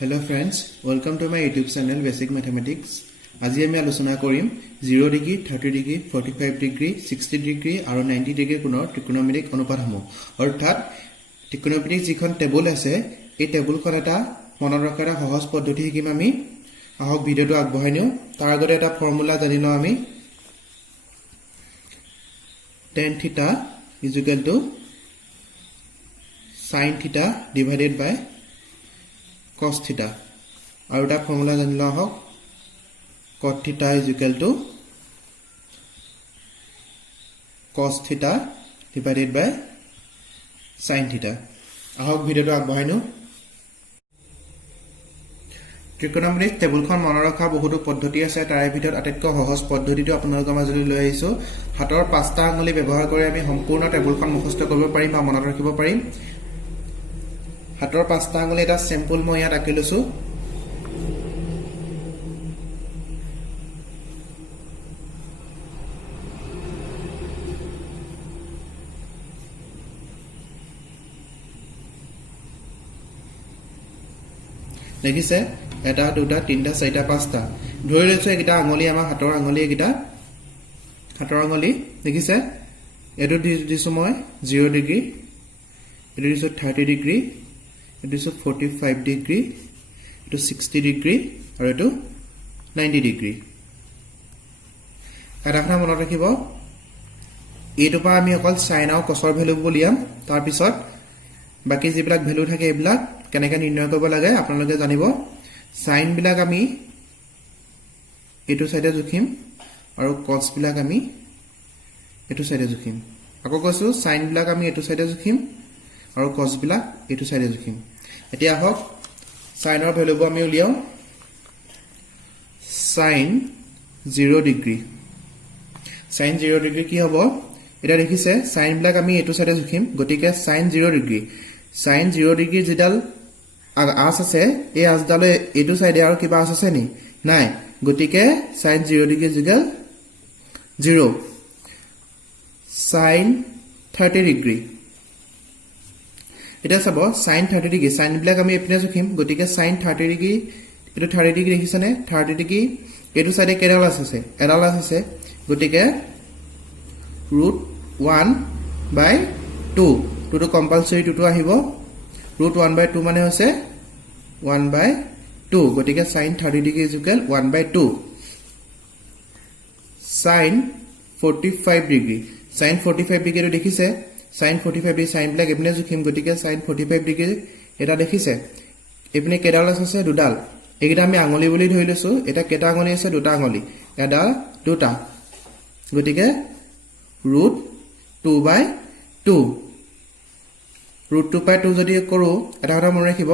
Hello friends, welcome to my YouTube channel Basic Mathematics. আজি আমি আলোচনা কৰিম 0 ডিগ্ৰী, 30 ডিগ্ৰী, 45 ডিগ্ৰী, 60 ডিগ্ৰী আৰু 90 ডিগ্ৰী কোণৰ ত্ৰিকোণমিতিক অনুপাতসমূহ। অৰ্থাৎ ত্ৰিকোণমিতিক যিখন টেবুল আছে, এই টেবুলখন এটা মনত ৰখাৰ এটা সহজ পদ্ধতি শিকিম আমি। আহক ভিডিওটো আগবঢ়াই নিওঁ। তাৰ আগতে এটা ফৰ্মুলা জানি লওঁ আমি। tan theta is equal to sin theta divided by cos theta. আৰু এটা ফৰ্মুলা জানি লওঁ আহক। cot theta is equal to cos theta divided by sin theta. আহক ভিডিওটো আগবঢ়াই নিওঁ। ত্ৰিকোণমিতিক টেবুলখন মনত ৰখা বহুতো পদ্ধতি আছে। তাৰে ভিতৰত আটাইতকৈ সহজ পদ্ধতিটো আপোনালোকৰ মাজলৈ লৈ আহিছোঁ। হাতৰ 5টা আঙুলি ব্যৱহাৰ কৰি আমি সম্পূৰ্ণ টেবুলখন মুখস্থ কৰিব পাৰিম বা মনত ৰাখিব পাৰিম। হাতৰ 5টা আঙুলি এটা চেম্পল মই ইয়াত আঁকি লৈছোঁ। দেখিছে এটা দুটা তিনিটা চাৰিটা পাঁচটা ধৰি লৈছো। এইকেইটা আঙুলি আমাৰ হাতৰ আঙুলি, এইকেইটা হাতৰ আঙুলি। দেখিছে এইটো দিছো মই 0 ডিগ্ৰী, এইটো দিছো 30 ডিগ্ৰী, এইটো দিছো 45 ডিগ্ৰী, এইটো 60 ডিগ্ৰী আৰু এইটো 90 ডিগ্ৰী। এটা কথা মনত ৰাখিব, এইটোৰ পৰা আমি অকল সাইন আৰু কচৰ ভেলু উলিয়াম। তাৰপিছত বাকি যিবিলাক ভেলু থাকে এইবিলাক কেনেকৈ নিৰ্ণয় কৰিব লাগে আপোনালোকে জানিব। সাইন বিলাক আমি এইটো সাইডে জুখিম আৰু কস বিলাক আমি এইটো সাইডে জুখিম। আকৌ কৈছো সাইন বিলাক আমি এইটো সাইডে জুখিম আৰু কস বিলাক এইটো সাইডে জুখিম। এতিয়া আহক সাইনৰ ভেলুবোৰ আমি উলিয়াও। সাইন 0 ডিগ্ৰী, সাইন 0 ডিগ্ৰী কি হ'ব? এটা দেখিছে সাইন বিলাক আমি এইটো সাইডে জুখিম, গতিকে সাইন 0 ডিগ্ৰী। সাইন 0 ডিগ্ৰী যিডাল আঁচ আছে, এই আঁচডালে এইটো সাইডে আৰু কিবা আঁচ আছে নি? নাই, গতিকে সাইন 0 ডিগ্ৰী যিডাল 0। সাইন 30 ডিগ্ৰী, এতিয়া চাব সাইন 30 ডিগ্ৰী, সাইন বিলাক আমি এইপিনে জুখিম, গতিকে সাইন 30 ডিগ্ৰী, এইটো 30 ডিগ্ৰী দেখিছেনে? 30 ডিগ্ৰী এইটো সাইডে কেইডাল আছে? এডাল আছে, গতিকে √1/2, টুটো কম্পালসৰি টুটো আহিব। √1/2 মানে হৈছে 1/2, গতিকে sine 30 degree is equal 1/2। Sine 45 degree, sine 45 ডিগ্ৰীটো দেখিছে, সাইন 45 ডিগ্ৰী সাইন বিলাক এপিনে জুখিম, গতিকে সাইন 45 ডিগ্ৰী এটা দেখিছে। এপিনে কেইডাল আছে? দুডাল। এইকেইটা আমি আঙুলি বুলি ধৰি লৈছো। এটা কেইটা আঙুলি আছে? দুটা আঙুলি, এডাল দুটা, গতিকে √2/2। √2/2 যদি কৰো, এটা কথা মনত ৰাখিব,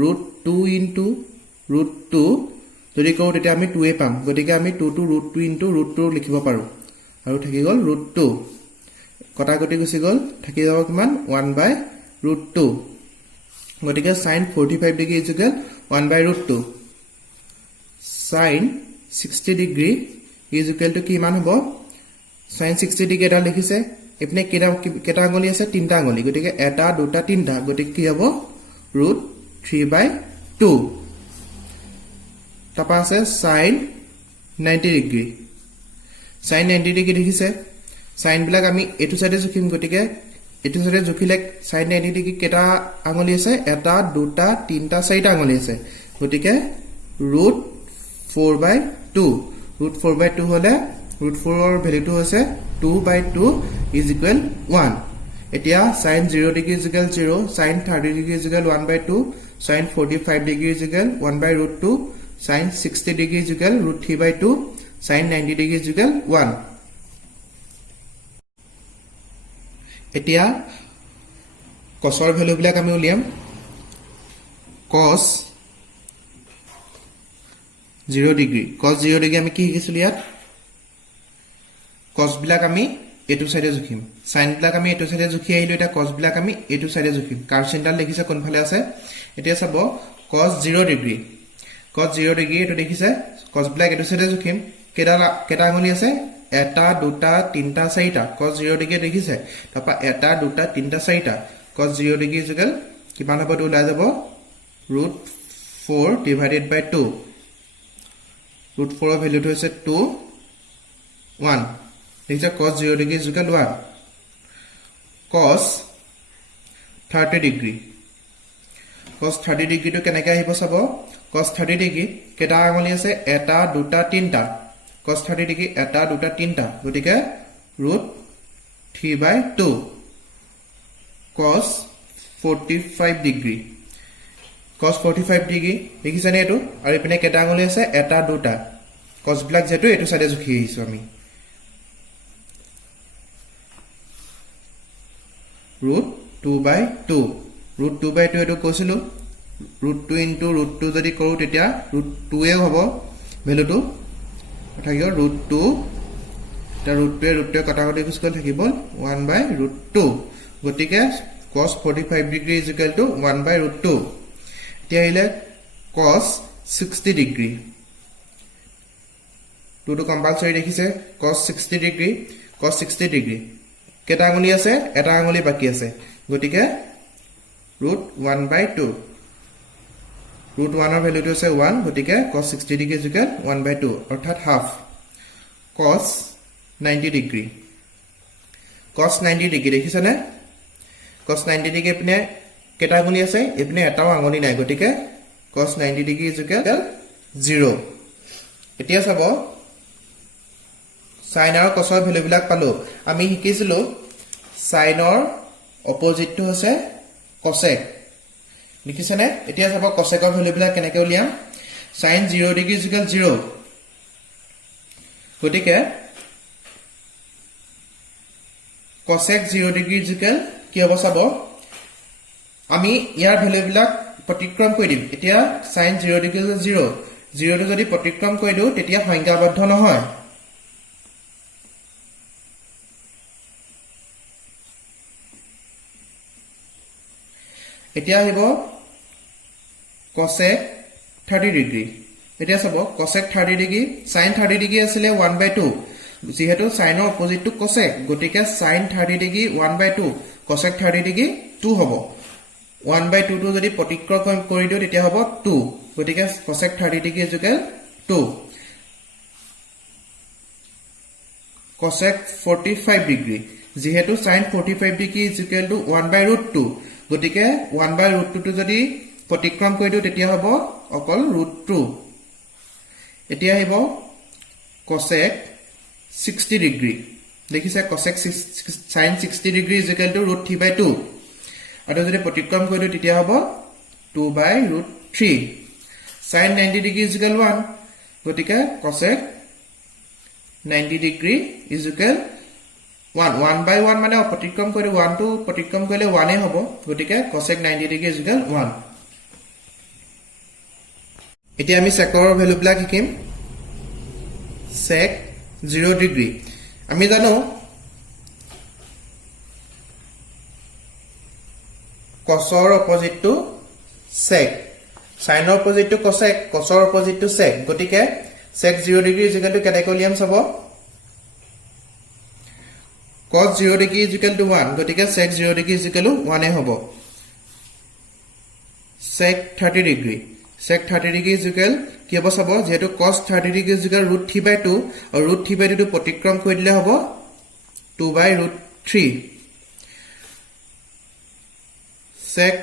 √2 ইনটু √2 যদি কৰো তেতিয়া আমি 2 পাম, গতিকে আমি 2 টো √2 ইনটু √2 লিখিব পাৰো। আৰু থাকি গ'ল √2, কটা কটি গুচি গ'ল, থাকি যাব কিমান? 1/√2। গতিকে sine 45 degree is equal 1/√2। Sine 60 degree is equal to কিমান হ'ব? সাইন 60 ডিগ্ৰী এডাল দেখিছে, এপিনে কেইটা আঙুলি আছে? 3টা আঙুলি, গতিকে এটা দুটা তিনিটা, গতিকে কি হ'ব? √3/2। তাৰপৰা আছে সাইন 90 ডিগ্ৰী, সাইন 90 ডিগ্ৰী দেখিছে, সাইন বিলাক আমি এইটো সাইডে জুখিম, গতিকে এইটো সাইডে জুখিলে সাইন 90 ডিগ্ৰী কেইটা আঙুলি আছে? এটা দুটা তিনিটা চাৰিটা আঙুলি আছে, গতিকে √4/2। √4/2 হলে √4ৰ ভেলুটো হৈছে 2/2 ইজ ইকুৱেল 1। এতিয়া sine 0 degree is equal 0, sine 30 degree is equal 1/2, sine 45 degree is equal 1/√2, sine 60 degree is equal √3/2, sine 90 degree is equal 1। এতিয়া কচৰ ভেলু বিলাক আমি উলিয়াম। cos 0 ডিগ্ৰী, cos 0 ডিগ্ৰী আমি কি শিকিছিলো ইয়াত? কস বিলাক আমি এইটো সাইডে জুখিম, সাইন বিলাক আমি এইটো সাইডে জুখি আহিলো, এতিয়া কস বিলাক আমি এইটো সাইডে জুখিম। কাৰ্ভ চিহ্নডাল দেখিছে কোনফালে আছে? এতিয়া চাব cos 0 ডিগ্ৰী, cos 0 ডিগ্ৰী এইটো দেখিছে, কস বিলাক এইটো সাইডে জুখিম। কেইটা আঙুলি আছে? এটা দুটা তিনিটা চাৰিটা, cos 0 ডিগ্ৰী দেখিছে, তাৰপৰা এটা দুটা তিনিটা চাৰিটা, cos 0 ডিগ্ৰী ইজ ইকুৱেল কিমান হ'ব? ওলাই যাব 4 divided by 2 root 4 value to is 2 1 this is cos 0 degree is equal to 1 cos 30 degree cos 30 degree to keneka ahibo sabo cos 30 degree keta angoli ase eta duta tinta cos 30 degree eta duta tinta gotike root 3 by 2 cos 45 degree cos 45 degree দেখিছানে এটো আৰু ইপিনে কেটা আঙুলি আছে এটা দুটা cos black যেটো এটো সাইডে জুখি আহিছো আমি root 2 by 2 root 2 by 2 এটো কৈছিলো root 2 into root 2 যদি কৰো তেতিয়া root 2 এ হ'ব ভ্যালুটো থাকিব root 2 তা root 2 কাটাকটি গুছকল থাকিব 1 by root 2 গতিকে cos 45 degree is equal to 1 by root 2 এতিয়া ইলে cos 60 degree 2 to compulsory দেখিছে cos 60 degree cos 60 degree কেটা আঙুলি আছে এটা আঙুলি বাকি আছে গতিকে root 1 by 2 root 1 এর ভ্যালুটো আছে 1 গতিকে cos 60 degree is equal 1 by 2 অর্থাৎ half cos 90 degree cos 90 degree দেখিছানে cos 90 degree এপিনে কেটা আঙুলি আছে এপিনে এটাও আঙুলি নাই গতিকে cos 90 degree is equal 0 এতিয়া চাব sin আৰু cos ৰ ভ্যালু বিলাক পালো আমি শিকিছিলো sin ৰ অপোজিট টো আছে cosec লিখিছেনে এতিয়া চাব cosec ৰ ভ্যালু বিলাক কেনেকৈ উলিয়াম sin 0 degree is equal 0 গতিকে cosec 0 degree is equal কি হ'ব চাব আমি ইয়াৰ ভ্যালু বিলাক প্ৰতিক্ৰম কৰি দিম এতিয়া sin 0 degree is 0 0 টো যদি প্ৰতিক্ৰম কৰি দিও তেতিয়া সংখ্যাবদ্ধ নহয় এতিয়া আহিব cosec 30 degree এতিয়া চাব cosec 30 degree sin 30 degree আছিল 1 by 2 যেহেতু sin ৰ অপোজিট টু cosec গতিকে sin 30 degree 1 by 2 cosec 30 degree 2 হ'ব 1 by 2 টো যদি প্ৰতিক্ৰম কৰি দিও তেতিয়া হ'ব 2 গতিকে cosec 30 degree is equal 2 cosec 45 degree যেহেতু sin 45 degree is equal to 1 by root 2 গতিকে 1 by root 2 টো যদি প্ৰতিক্ৰম কৰি দিও তেতিয়া হ'ব অকল root 2 এতিয়া আহিব cosec 60 degree দেখিছে cosec sin 60 degree is equal to root 3 by 2 আৰু যদি প্ৰতিক্ৰম কৰি দিও তেতিয়া হ'ব 2 by root 3 sin 90 degree is equal 1 গতিকে cosec 90 degree is equal 1 by 1 মানে প্ৰতিক্ৰম কৰি 1 টো প্ৰতিক্ৰম কৰিলে 1 এ হ'ব গতিকে cosec 90 degree is equal 1 এতিয়া আমি sec ৰ ভ্যালু বিলাক শিকিম sec 0 degree আমি জানো cos ৰ অপোজিট টু sec sin ৰ অপোজিট টু cosec cos ৰ অপোজিট টু sec গতিকে sec 0 degree is equal to কেনেকৈ চাব cos 0 degree is equal to 1 গতিকে sec 0 degree is equal to 1 এ হ'ব sec 30 degree sec 30 degree is equal কি হ'ব চাব যেহেতু cos 30 degree is equal root 3 by 2 আৰু root 3 by 2 টো প্ৰতিক্ৰম কৰি দিলে হ'ব 2 by root 3 sec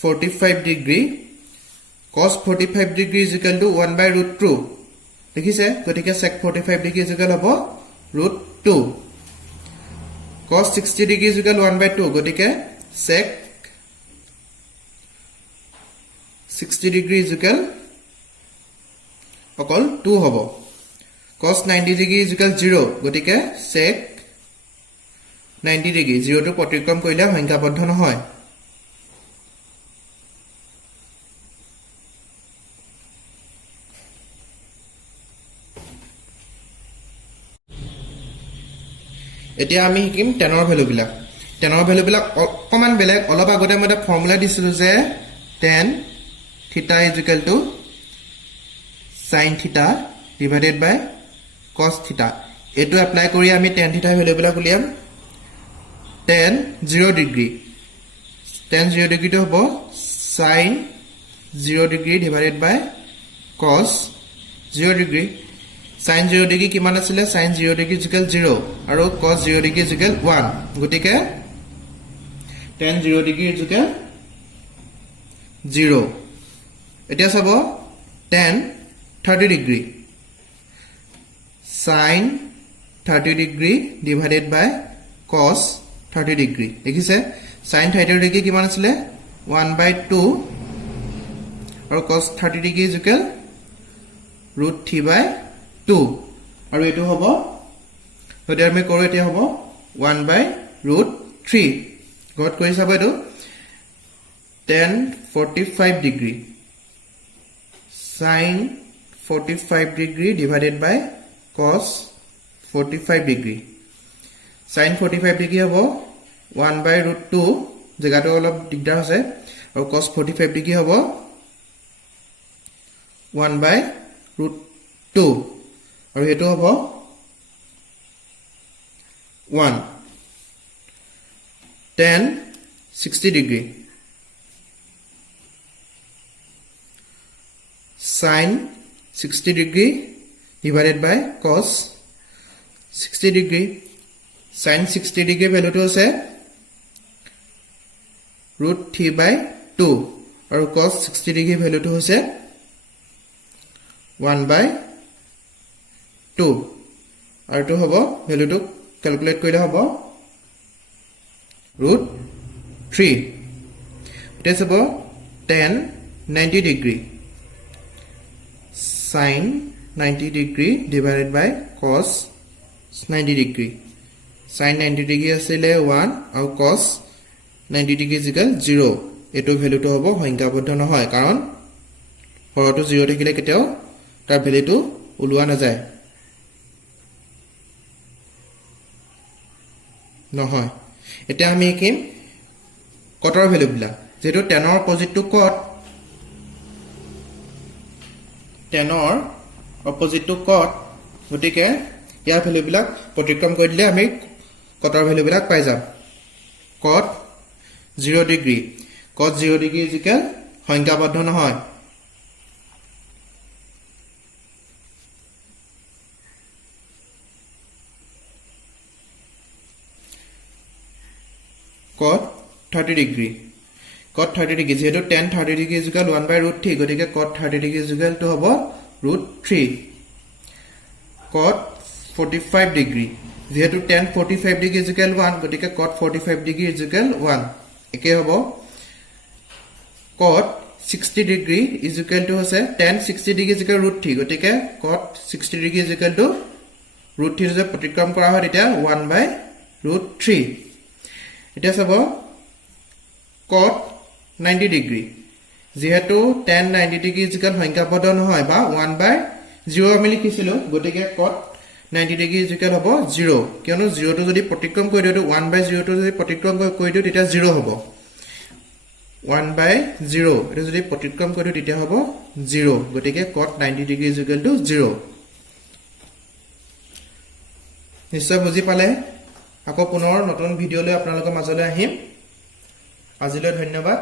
45 degree cos 45 degree is equal to 1 by root 2 দেখিছে গতিকে sec 45 degree is equal হ'ব root 2 cos 60 degree is equal 1 by 2 গতিকে sec 60 degree is equal অকল 2 হ'ব cos 90 degree is equal 0 গতিকে sec 90 degree 0 টো প্ৰতিক্ৰম কৰিলে সংখ্যাবদ্ধ নহয় এতিয়া আমি শিকিম tan ৰ ভ্যালু বিলাক অকমান বেলেগ অলপ আগতে মই এটা ফৰ্মুলা দিছিলো যে tan theta is equal to sin theta divided by cos theta এটো এপ্লাই কৰি আমি tan theta ভ্যালু বিলাক উলিয়াম tan 0 degree টো হ'ব sin 0 degree divided by cos 0 degree sin 0 degree কিমান আছিল sin 0 ডিগ্ৰী ইকুৱেল 0 আৰু cos 0 ডিগ্ৰী ইকুৱেল 1 গতিকে tan 0 ডিগ্ৰী ইকুৱেল 0 এতিয়া চাব tan 30 degree sin 30 degree divided by cos 30 degree দেখিছে sin 30 ডিগ্ৰী কিমান আছিল 1/2 আৰু cos 30 ডিগ্ৰী ইকুৱেল √3/2 আৰু এটো হ'ব যদি আমি কৰো এতিয়া হ'ব 1/√3 গট কৰি চাব এটো tan 45 degree sin 45 degree divided by cos 45 degree sin 45 degree হ'ব 1/√2 জেগাটো অলপ দিগদাৰ আছে আৰু cos 45 ডিগ্ৰী হ'ব 1/√2 আৰু এটো হ'ব 1 tan 60 degree sin 60 degree divided by cos 60 degree sin 60 degree value to আছে √3/2 আৰু cos 60 degree value to হৈছে 1/2 আৰু to হ'ব value to calculate কৰিলে হ'ব √3 এটা হ'ব tan 90 degree sin 90 degree divided by cos 90 degree sin 90 degree asile 1 আৰু cos 90 degree equal 0 এটো ভ্যালু তো হ'ব সংখ্যাবদ্ধ নহয় কাৰণ হৰটো 0 থাকিলে কেতিয়াও তাৰ ভ্যালুটো উলোৱা না যায় নহয় এটা আমি কিম কটৰ ভ্যালু বিলা যেটো tan ৰ অপজিট টু cot tan ৰ অপজিট টু cot গটিকে ইয়াৰ ভ্যালু বিলাক প্ৰতিক্ৰম কৰি দিলে আমি কটৰ ভ্যালু বিলাক পাই যাম cot 0 degree cos 0 degree equal সংখ্যাবদ্ধ নহয় cot 30 ডিগ্ৰী cot 30 ডিগ্ৰী যেটো tan 30 ডিগ্ৰী ইকুৱেল 1/√3 গটিকে cot 30 ডিগ্ৰী ইকুৱেল টু হ'ব √3 cot 45 ডিগ্ৰী যেহেতু tan 45 ডিগ্ৰী ইকুৱেল 1 গটিকে cot 45 ডিগ্ৰী ইকুৱেল 1 একে হ'ব cot 60 ডিগ্ৰী ইকুৱেল টু হৈছে tan 60 ডিগ্ৰী ইকুৱেল √3 গটিকে cot 60 ডিগ্ৰী ইকুৱেল টু √3 যে প্ৰতিক্ৰম কৰা হয় তেতিয়া 1/√3 এটা চাব cot 90 ডিগ্ৰী যেহেতু tan 90 ডিগ্ৰী ইকুৱেল সংখ্যাবদ্ধ নহয় বা 1/0 আমি লিখিছিলো গটিকে cot 90 ডিগ্ৰী ইকুৱেল হ'ব 0 কিয়নো 0 টো যদি প্ৰতিক্ৰম কৰি দিও 1/0 টো যদি প্ৰতিক্ৰম কৰি দিও তেতিয়া 0 হ'ব 1/0 এটা যদি প্ৰতিক্ৰম কৰি দিও তেতিয়া হ'ব 0 গটিকে cot 90 ডিগ্ৰী ইকুৱেল টু 0 নিশ্চয় বুজি পালে আকৌ পুনৰ নতুন ভিডিঅ লৈ আপোনালোকৰ মাজলৈ আহিম আজিলৈ ধন্যবাদ